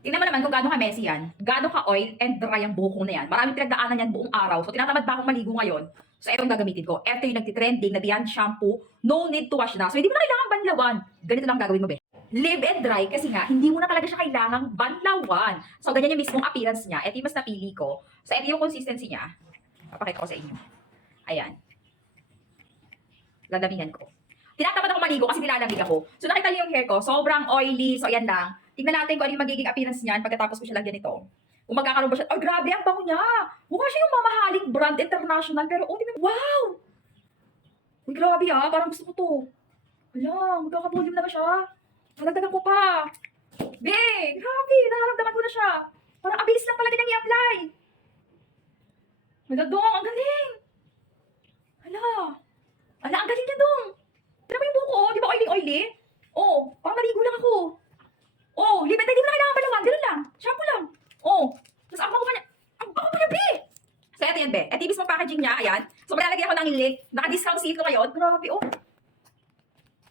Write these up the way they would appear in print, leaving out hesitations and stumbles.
Tingnan mo naman kung gaano ka messy yan, gaano ka oil and dry ang buhok ko na yan. Maraming pinagdaanan yan buong araw. So tinatamad pa akong maligo ngayon. So etong gagamitin ko. Eto yung nagtitrending na Beyond Shampoo, no need to wash na. So hindi mo na kailangan banlawan. Ganito lang gagawin mo, be. Live and dry kasi nga, hindi mo na talaga siya kailangang banlawan. So ganyan yung mismong appearance niya. Ito yung mas napili ko. So ito yung consistency niya. Papakita ko sa inyo. Ayan. Lalamihan ko. Tinatamad ako maligo kasi nilalamig ako. So nakita niyo yung hair ko, sobrang oily. So ayan lang. Tingnan natin kung ano yung magiging appearance niyan pagkatapos ko siya lagyan ito. Kung magkakaroon ba siya. Oh, grabe, ang bango niya. Mukha siya yung mamahaling brand international. Pero, oh, tingnan. Wow! Uy, grabe ah. Parang gusto ko to. Wala, magkaka-volume na ba siya? Malagdagan ko pa. Be, grabe. Nararamdaman ko na siya. Parang abilis lang talaga niyang i-apply. Wala, dong. Ang galing. Hala. Hala, ang galing niya, dong. Tignan mo yung buko, oh. Di ba oily-oily? Oh, parang naligo lang ako. Oh, libre tayo, di mo na kailangan balawan. Ganun lang. Shampoo lang. Oh, tapos ang bango pa niya. Ang bango pa niya, be. So, ito yan, be. Ito yung mismong packaging niya. Ayan. So, malalagay ako ng link. Naka-discount sale ko ngayon. Grabe, oh.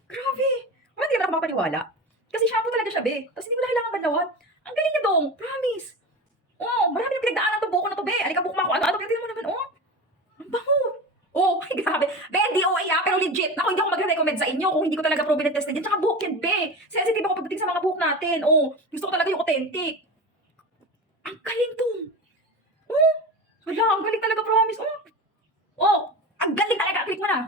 Grabe. Wala, hindi naman ako makapaniwala. Kasi shampoo talaga siya, be. Tapos hindi mo na kailangan balawan. Ang galing niya, dong. Promise. Oh, marami na pinagdaanan ng buko na to, be. Alika, buko mo ako. Ano, tingnan mo naman, oh. Ang bango. Oh, ay grabe. Be, DOA pero legit. Ako hindi ako magre-recommend sa inyo kung hindi ko talaga proven and tested yan. Tsaka buhok yan, be. Sensitive ako pagdating sa mga buhok natin. Oh, gusto ko talaga yung authentic. Ang galing to. Oh, wala, ang galing talaga, promise. Oh, oh, ang galing talaga. Click mo na.